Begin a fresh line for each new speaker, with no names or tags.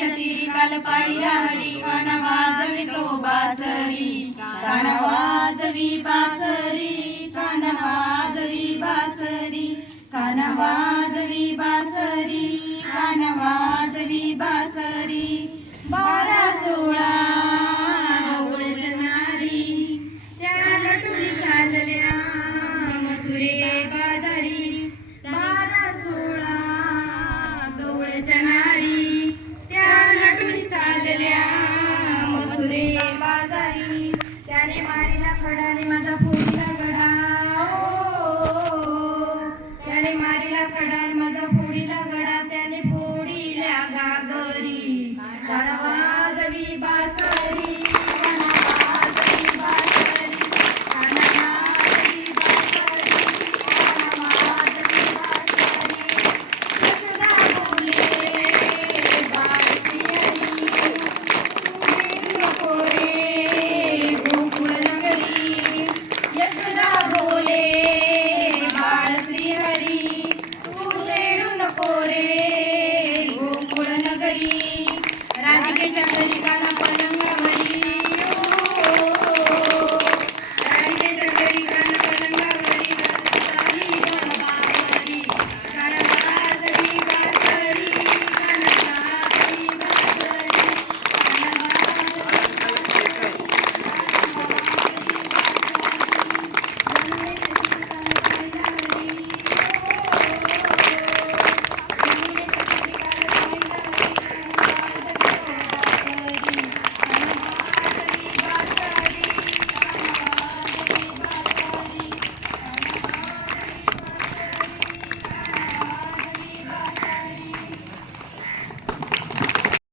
लाल पाहिला हरी कान वाजवी तो बासरी कान वाजवी बासरी कान वाजवी बासरी कान वाजवी बासरी कान वाजवी बासरी बारा मारीला माझा फोडीला गडा त्याने मारीला खडाने माझा फोडीला गडा त्याने फोडीला गागरी. वाजवी बासरी.